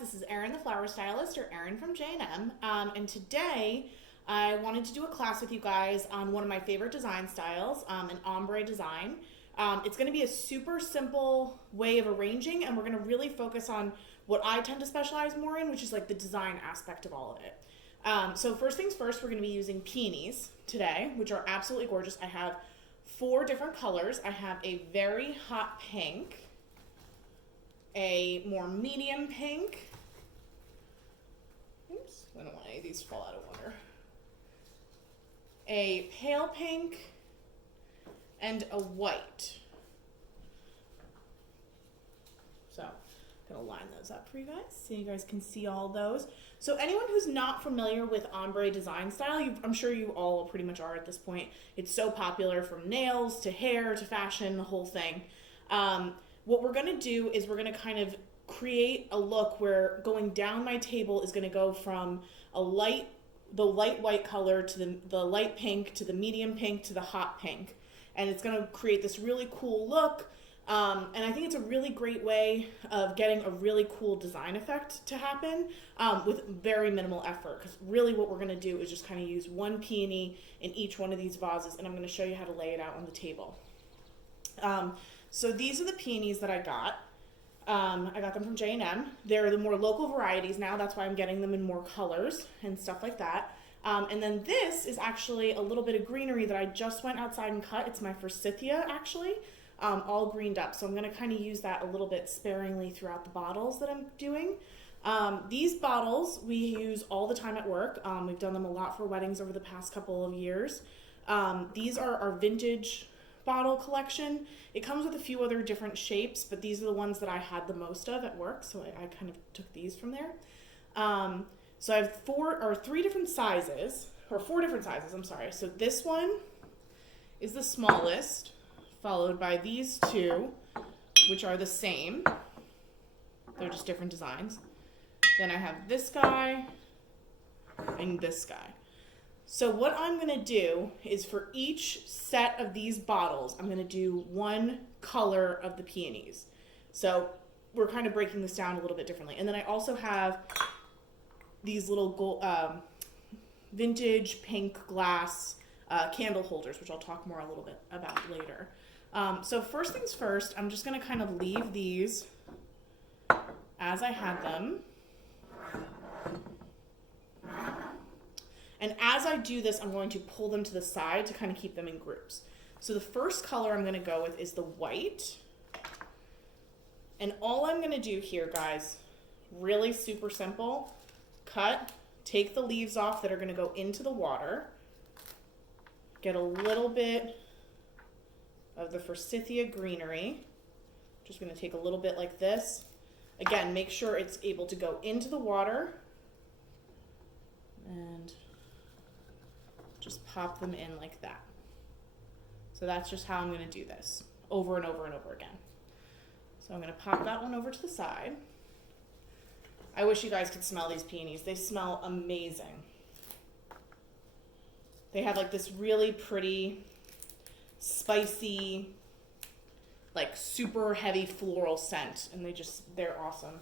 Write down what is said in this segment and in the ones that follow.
this is Erin the Flower Stylist, or Erin from J&M, and today I wanted to do a class with you guys on one of my favorite design styles, an ombre design. It's going to be a super simple way of arranging, and we're going to really focus on what I tend to specialize more in, which is like the design aspect of all of it. So first things first, we're going to be using peonies today, which are absolutely gorgeous. I have 4 different colors. I have a very hot pink, a more medium pink. Oops, I don't want any of these to fall out of order. A pale pink and a white. So I'm gonna line those up for you guys so you guys can see all those. So anyone who's not familiar with ombre design style, I'm sure you all pretty much are at this point. It's so popular, from nails to hair to fashion, the whole thing. What we're gonna do is we're gonna kind of create a look where going down my table is gonna go from the light white color to the light pink to the medium pink to the hot pink. And it's gonna create this really cool look. And I think it's a really great way of getting a really cool design effect to happen with very minimal effort. Because really what we're gonna do is just kind of use one peony in each one of these vases, and I'm gonna show you how to lay it out on the table. So these are the peonies that I got. I got them from J&M. They're the more local varieties now. That's why I'm getting them in more colors and stuff like that. And then this is actually a little bit of greenery that I just went outside and cut. It's my forsythia, actually, all greened up. So I'm going to kind of use that a little bit sparingly throughout the bottles that I'm doing. These bottles we use all the time at work. We've done them a lot for weddings over the past couple of years. These are our vintage bottle collection. It comes with a few other different shapes, but these are the ones that I had the most of at work, so I kind of took these from there. So I have 3 different sizes, or 4 different sizes, I'm sorry. So this one is the smallest, followed by these 2, which are the same. They're just different designs. Then I have this guy and this guy. So what I'm going to do is for each set of these bottles, I'm going to do one color of the peonies. So we're kind of breaking this down a little bit differently. And then I also have these little gold, vintage pink glass candle holders, which I'll talk more a little bit about later. So first things first, I'm just going to kind of leave these as I had them. And as I do this, I'm going to pull them to the side to kind of keep them in groups. So the first color I'm going to go with is the white. And all I'm going to do here, guys, really super simple, cut, take the leaves off that are going to go into the water, get a little bit of the forsythia greenery. Just going to take a little bit like this. Again, make sure it's able to go into the water. And just pop them in like that. So that's just how I'm going to do this over and over and over again. So I'm going to pop that one over to the side. I wish you guys could smell these peonies. They smell amazing. They have like this really pretty, spicy, like super heavy floral scent, and they're awesome.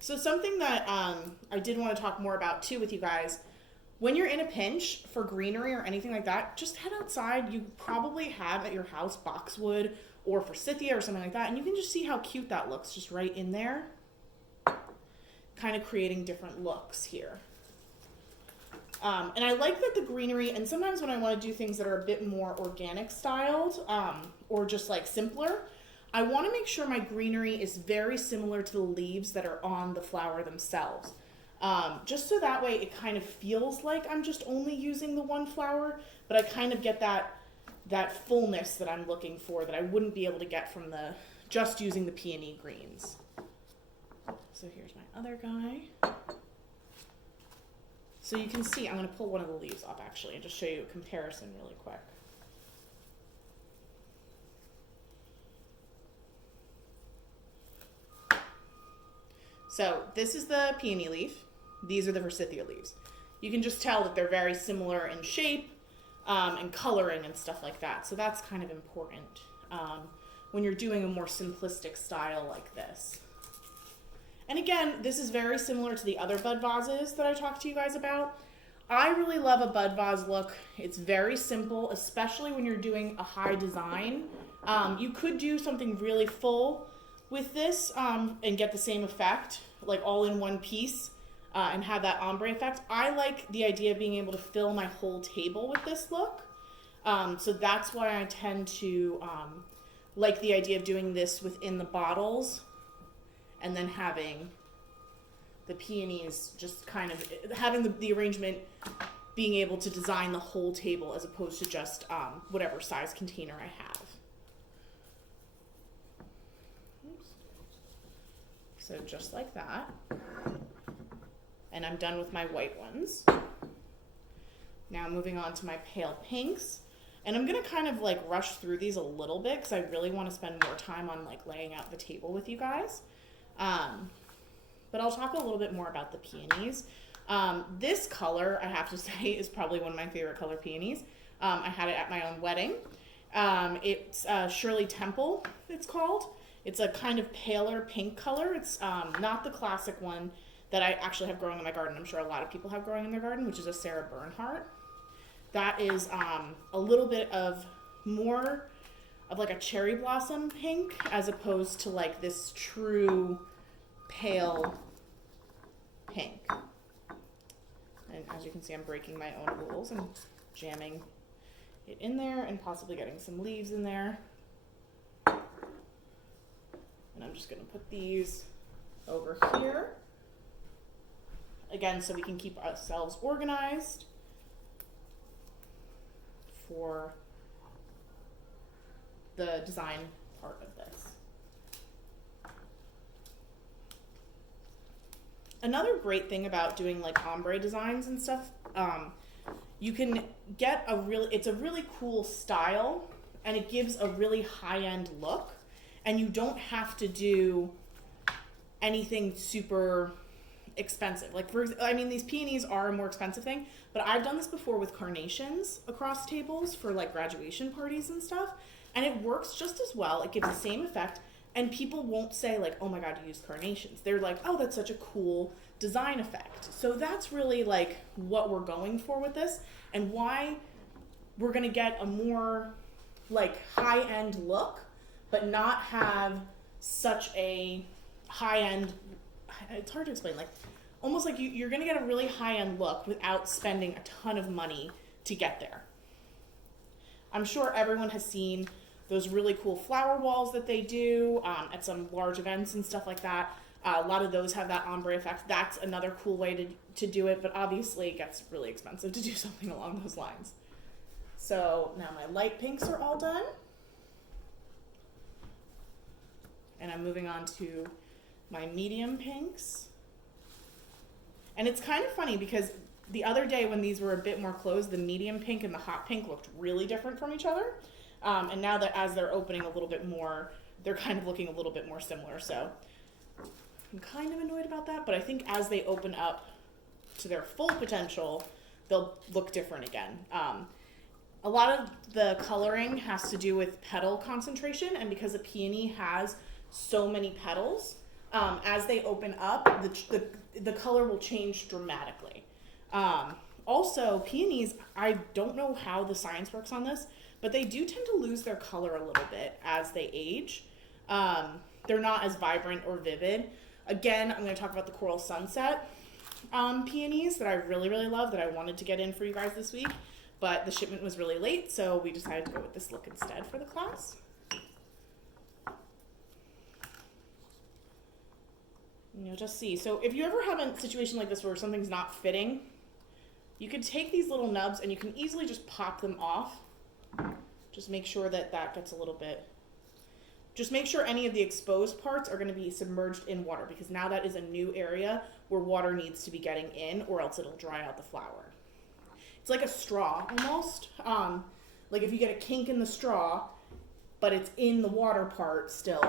So something that I did want to talk more about too with you guys, when you're in a pinch for greenery or anything like that, just head outside. You probably have at your house boxwood or forsythia or something like that, and you can just see how cute that looks just right in there, kind of creating different looks here. And I like that the greenery, and sometimes when I want to do things that are a bit more organic styled or just like simpler, I want to make sure my greenery is very similar to the leaves that are on the flower themselves. Just so that way it kind of feels like I'm just only using the one flower, but I kind of get that fullness that I'm looking for that I wouldn't be able to get from just using the peony greens. So here's my other guy. So you can see, I'm going to pull one of the leaves off actually and just show you a comparison really quick. So this is the peony leaf. These are the forsythia leaves. You can just tell that they're very similar in shape and coloring and stuff like that. So that's kind of important. when you're doing a more simplistic style like this. And again, this is very similar to the other bud vases that I talked to you guys about. I really love a bud vase look. It's very simple, especially when you're doing a high design. You could do something really full with this and get the same effect, like all in one piece, and have that ombre effect. I like the idea of being able to fill my whole table with this look. So that's why I tend to like the idea of doing this within the bottles and then having the peonies just kind of having the arrangement being able to design the whole table as opposed to just whatever size container I have. Oops. So just like that. And I'm done with my white ones. Now moving on to my pale pinks. And I'm gonna kind of like rush through these a little bit because I really want to spend more time on like laying out the table with you guys. But I'll talk a little bit more about the peonies. This color, I have to say, is probably one of my favorite color peonies. I had it at my own wedding. It's Shirley Temple, it's called. It's a kind of paler pink color. It's not the classic one that I actually have growing in my garden. I'm sure a lot of people have growing in their garden, which is a Sarah Bernhardt. That is a little bit of more of like a cherry blossom pink as opposed to like this true pale pink. And as you can see, I'm breaking my own rules and jamming it in there and possibly getting some leaves in there. And I'm just going to put these over here. Again, so we can keep ourselves organized for the design part of this. Another great thing about doing like ombre designs and stuff, you can get it's a really cool style and it gives a really high-end look, and you don't have to do anything super expensive. Like these peonies are a more expensive thing, but I've done this before with carnations across tables for like graduation parties and stuff, and it works just as well. It gives the same effect, and people won't say like, oh my god, you used carnations. They're like, oh, that's such a cool design effect. So that's really like what we're going for with this, and why we're gonna get a more like high-end look, but not have such a high-end, it's hard to explain, like almost like you're gonna get a really high-end look without spending a ton of money to get there. I'm sure everyone has seen those really cool flower walls that they do at some large events and stuff like that. A lot of those have that ombre effect. That's another cool way to do it, but obviously it gets really expensive to do something along those lines. So now my light pinks are all done. And I'm moving on to my medium pinks. And it's kind of funny because the other day when these were a bit more closed, the medium pink and the hot pink looked really different from each other. And now that as they're opening a little bit more, they're kind of looking a little bit more similar. So I'm kind of annoyed about that, but I think as they open up to their full potential, they'll look different again. A lot of the coloring has to do with petal concentration, and because a peony has so many petals, as they open up, the color will change dramatically. Also, peonies, I don't know how the science works on this, but they do tend to lose their color a little bit as they age. They're not as vibrant or vivid. Again, I'm going to talk about the Coral Sunset peonies that I really, really love, that I wanted to get in for you guys this week, but the shipment was really late, so we decided to go with this look instead for the class. And you'll just see. So if you ever have a situation like this where something's not fitting, you can take these little nubs and you can easily just pop them off. Just make sure that that gets a little bit, just make sure any of the exposed parts are going to be submerged in water, because now that is a new area where water needs to be getting in, or else it'll dry out the flower. It's like a straw almost. Like if you get a kink in the straw, but it's in the water part still,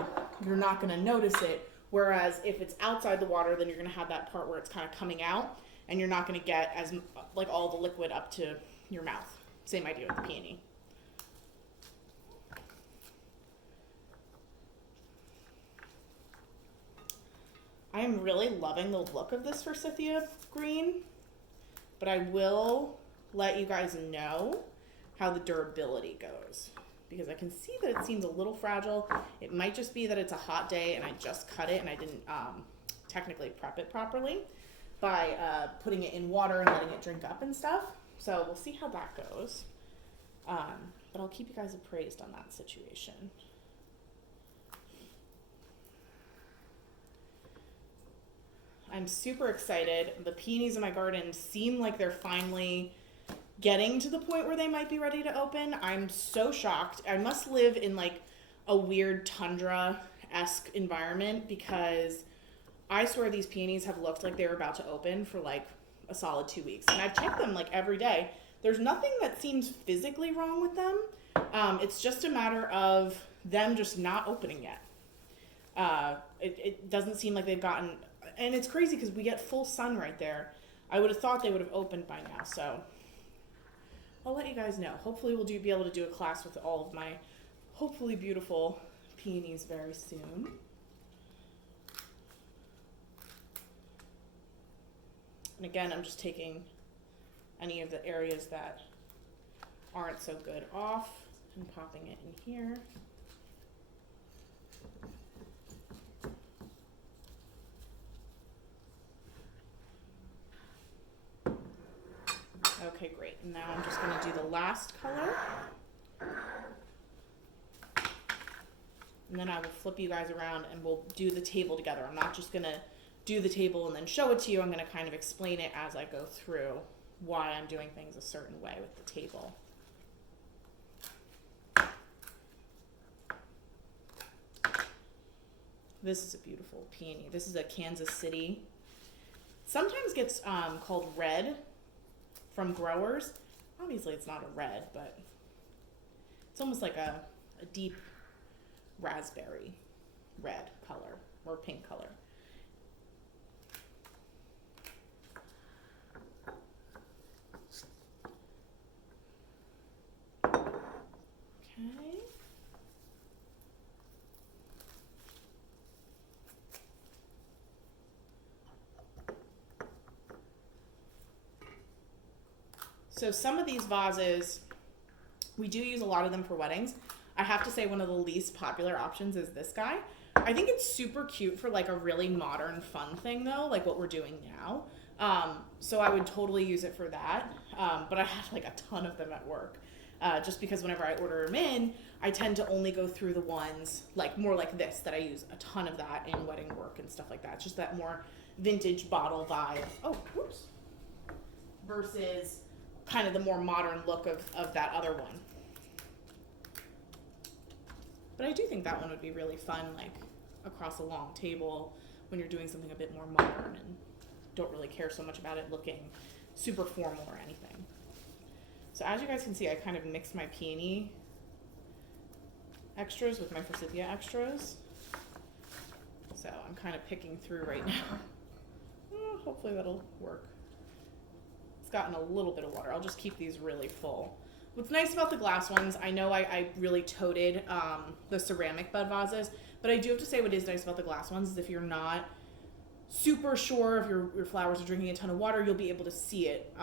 you're not going to notice it. Whereas if it's outside the water, then you're going to have that part where it's kind of coming out, and you're not going to get as like all the liquid up to your mouth. Same idea with the peony. I am really loving the look of this forsythia green, but I will let you guys know how the durability goes, because I can see that it seems a little fragile. It might just be that it's a hot day and I just cut it and I didn't technically prep it properly by putting it in water and letting it drink up and stuff. So we'll see how that goes. But I'll keep you guys appraised on that situation. I'm super excited. The peonies in my garden seem like they're finally getting to the point where they might be ready to open. I'm so shocked. I must live in like a weird tundra-esque environment, because I swear these peonies have looked like they were about to open for like a solid 2 weeks. And I've checked them like every day. There's nothing that seems physically wrong with them. It's just a matter of them just not opening yet. It doesn't seem like they've gotten... And it's crazy because we get full sun right there. I would have thought they would have opened by now, so I'll let you guys know. Hopefully we'll be able to do a class with all of my hopefully beautiful peonies very soon. And again, I'm just taking any of the areas that aren't so good off and popping it in here. Okay, great. And now I'm just going to do the last color. And then I will flip you guys around and we'll do the table together. I'm not just going to do the table and then show it to you. I'm going to kind of explain it as I go through why I'm doing things a certain way with the table. This is a beautiful peony. This is a Kansas City. Sometimes gets called red from growers. Obviously it's not a red, but it's almost like a deep raspberry red color or pink color. Okay. So some of these vases, we do use a lot of them for weddings. I have to say one of the least popular options is this guy. I think it's super cute for like a really modern fun thing though, like what we're doing now. So I would totally use it for that. But I have like a ton of them at work. Just because whenever I order them in, I tend to only go through the ones like more like this, that I use a ton of that in wedding work and stuff like that. It's just that more vintage bottle vibe. Oh, whoops. Versus kind of the more modern look of that other one. But I do think that one would be really fun, like across a long table when you're doing something a bit more modern and don't really care so much about it looking super formal or anything. So as you guys can see, I kind of mixed my peony extras with my forsythia extras. So I'm kind of picking through right now. Hopefully that'll work. It's gotten a little bit of water. I'll just keep these really full. What's nice about the glass ones, I know I really toted the ceramic bud vases, but I do have to say what is nice about the glass ones is if you're not super sure if your flowers are drinking a ton of water, you'll be able to see it.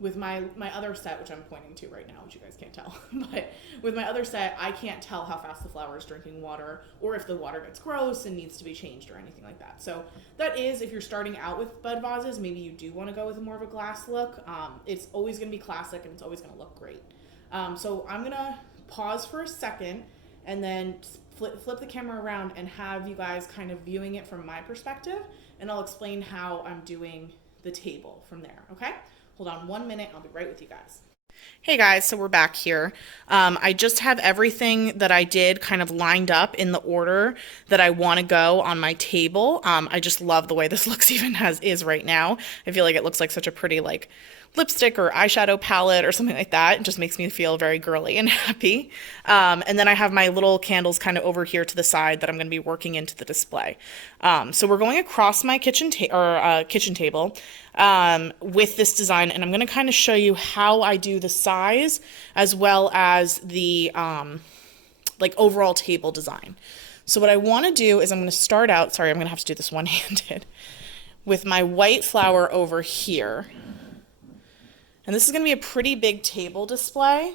With my other set, which I'm pointing to right now, which you guys can't tell, but with my other set, I can't tell how fast the flower is drinking water or if the water gets gross and needs to be changed or anything like that. So that is, if you're starting out with bud vases, maybe you do want to go with more of a glass look. It's always going to be classic and it's always going to look great. So I'm going to pause for a second and then flip the camera around and have you guys kind of viewing it from my perspective, and I'll explain how I'm doing the table from there, okay? Hold on 1 minute, I'll be right with you guys. Hey guys, so we're back here. I just have everything that I did kind of lined up in the order that I want to go on my table. I just love the way this looks even as is right now. I feel like it looks like such a pretty like lipstick or eyeshadow palette or something like that. It just makes me feel very girly and happy. And then I have my little candles kind of over here to the side that I'm going to be working into the display. So we're going across my kitchen table with this design, and I'm going to kind of show you how I do the size as well as the like overall table design. So what I want to do is I'm going to start out, sorry, I'm going to have to do this one-handed, with my white flower over here. And this is going to be a pretty big table display.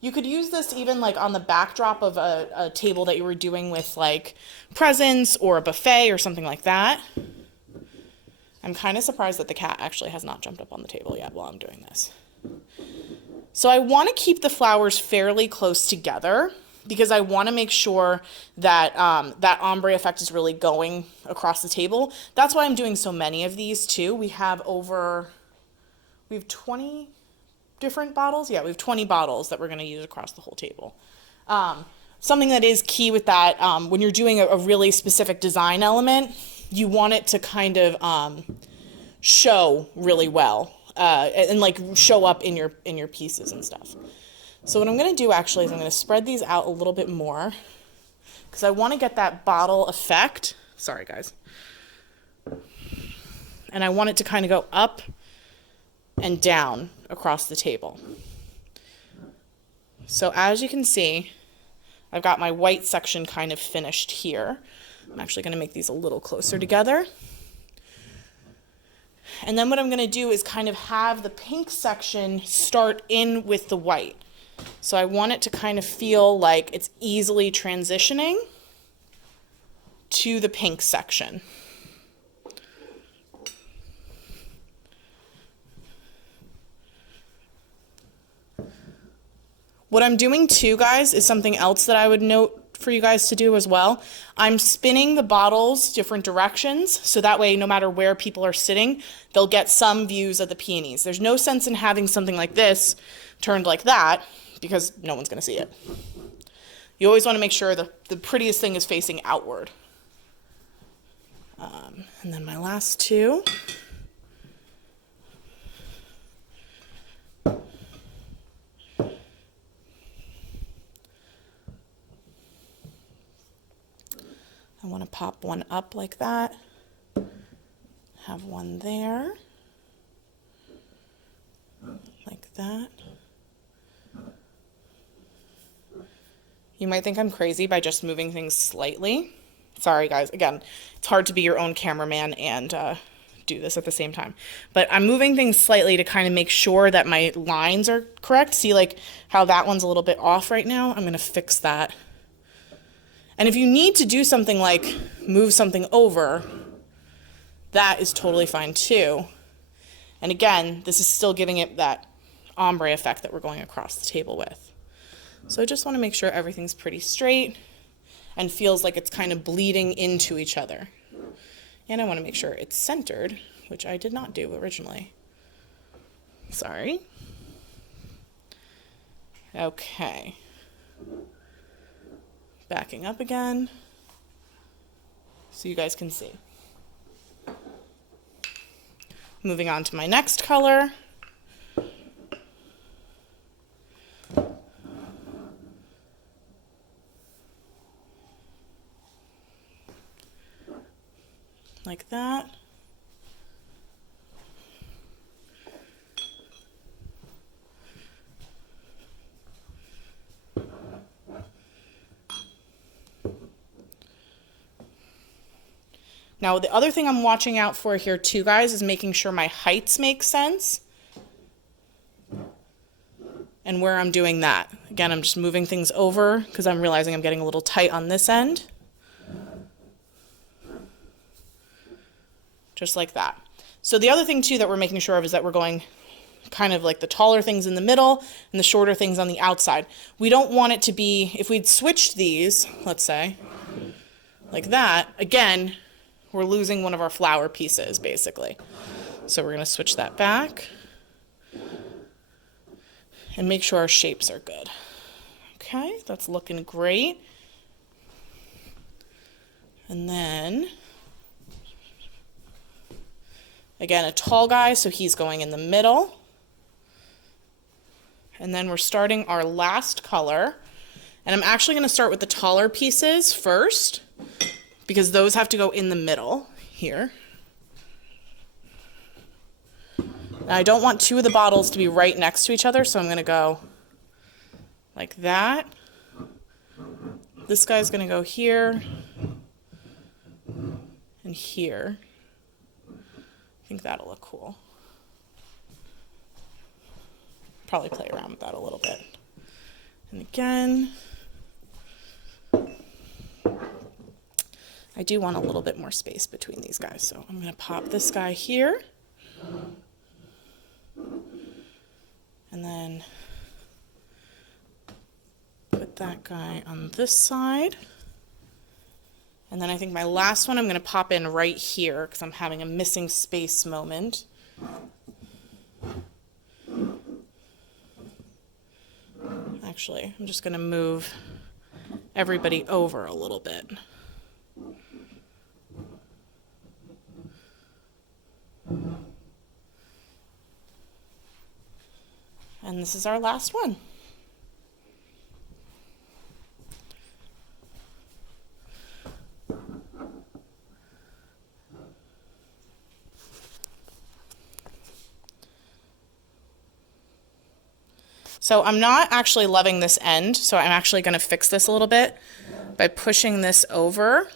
You could use this even like on the backdrop of a table that you were doing with like presents or a buffet or something like that. I'm kind of surprised that the cat actually has not jumped up on the table yet while I'm doing this. So I want to keep the flowers fairly close together because I want to make sure that that ombre effect is really going across the table. That's why I'm doing so many of these too. We have 20 different bottles. Yeah, we have 20 bottles that we're going to use across the whole table. Something that is key with that, when you're doing a really specific design element, you want it to kind of show really well and like show up in your pieces and stuff. So what I'm going to do actually is I'm going to spread these out a little bit more because I want to get that bottle effect. Sorry, guys. And I want it to kind of go up and down across the table. So as you can see, I've got my white section kind of finished here. I'm actually going to make these a little closer together. And then what I'm going to do is kind of have the pink section start in with the white. So I want it to kind of feel like it's easily transitioning to the pink section. What I'm doing too, guys, is something else that I would note for you guys to do as well. I'm spinning the bottles different directions, so that way no matter where people are sitting, they'll get some views of the peonies. There's no sense in having something like this turned like that, because no one's going to see it. You always want to make sure the prettiest thing is facing outward. And then my last two. I want to pop one up like that, have one there, like that. You might think I'm crazy by just moving things slightly. Sorry guys, again, it's hard to be your own cameraman and do this at the same time. But I'm moving things slightly to kind of make sure that my lines are correct. See like how that one's a little bit off right now? I'm going to fix that. And if you need to do something like move something over, that is totally fine too. And again, this is still giving it that ombre effect that we're going across the table with. So I just want to make sure everything's pretty straight and feels like it's kind of bleeding into each other. And I want to make sure it's centered, which I did not do originally. Sorry. Okay. Backing up again so you guys can see. Moving on to my next color. Like that. Now, the other thing I'm watching out for here too, guys, is making sure my heights make sense and where I'm doing that. Again, I'm just moving things over because I'm realizing I'm getting a little tight on this end. Just like that. So the other thing too that we're making sure of is that we're going kind of like the taller things in the middle and the shorter things on the outside. We don't want it to be, if we'd switched these, let's say, like that, again, we're losing one of our flower pieces, basically. So we're going to switch that back and make sure our shapes are good. Okay, that's looking great. And then, again, a tall guy, so he's going in the middle. And then we're starting our last color. And I'm actually going to start with the taller pieces first, because those have to go in the middle here. Now I don't want two of the bottles to be right next to each other, so I'm going to go like that, this guy's gonna go here and here. I think that'll look cool. Probably play around with that a little bit. And again, I do want a little bit more space between these guys, so I'm going to pop this guy here. And then put that guy on this side. And then I think my last one I'm going to pop in right here because I'm having a missing space moment. Actually, I'm just going to move everybody over a little bit. And this is our last one. So I'm not actually loving this end, so I'm actually going to fix this a little bit by pushing this over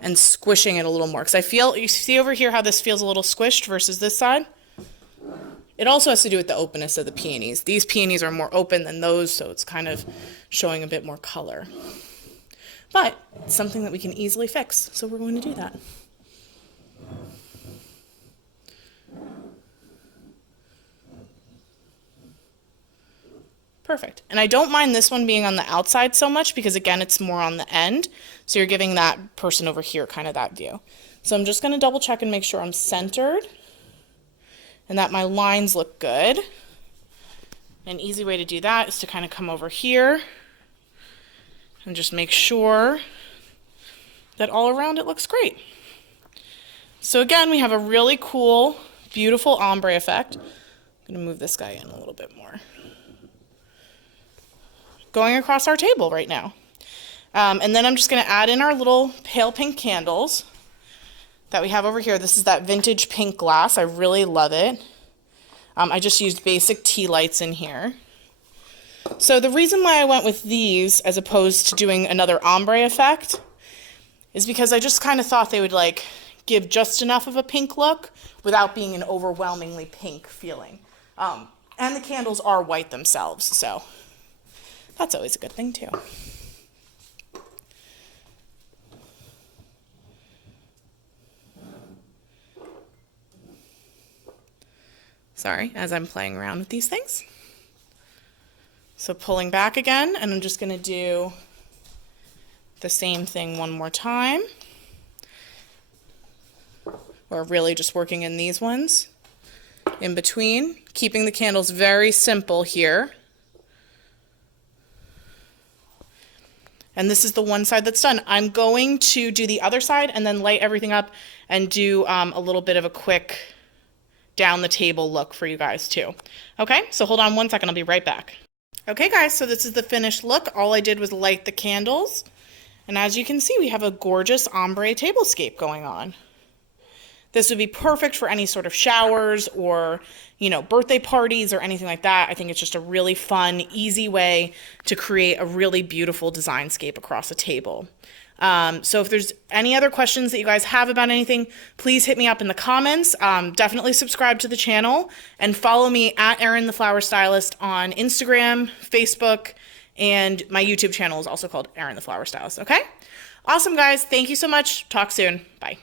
and squishing it a little more. Because I feel, you see over here how this feels a little squished versus this side? It also has to do with the openness of the peonies. These peonies are more open than those, so it's kind of showing a bit more color. But it's something that we can easily fix, so we're going to do that. Perfect. And I don't mind this one being on the outside so much because, again, it's more on the end. So you're giving that person over here kind of that view. So I'm just going to double check and make sure I'm centered and that my lines look good. An easy way to do that is to kind of come over here and just make sure that all around it looks great. So again, we have a really cool, beautiful ombre effect. I'm going to move this guy in a little bit more. Going across our table right now. And then I'm just going to add in our little pale pink candles that we have over here. This is that vintage pink glass. I really love it. I just used basic tea lights in here. So the reason why I went with these as opposed to doing another ombre effect is because I just kind of thought they would like give just enough of a pink look without being an overwhelmingly pink feeling. And the candles are white themselves, so that's always a good thing too. Sorry, as I'm playing around with these things. So pulling back again, and I'm just going to do the same thing one more time. We're really just working in these ones in between, keeping the candles very simple here. And this is the one side that's done. I'm going to do the other side and then light everything up and do a little bit of a quick down the table look for you guys too. Okay, so hold on one second, I'll be right back. Okay guys, so this is the finished look. All I did was light the candles. And as you can see, we have a gorgeous ombre tablescape going on. This would be perfect for any sort of showers or, you know, birthday parties or anything like that. I think it's just a really fun, easy way to create a really beautiful designscape across a table. So if there's any other questions that you guys have about anything, please hit me up in the comments. Definitely subscribe to the channel and follow me at Erin the Flower Stylist on Instagram, Facebook, and my YouTube channel is also called Erin the Flower Stylist. Okay? Awesome, guys. Thank you so much. Talk soon. Bye.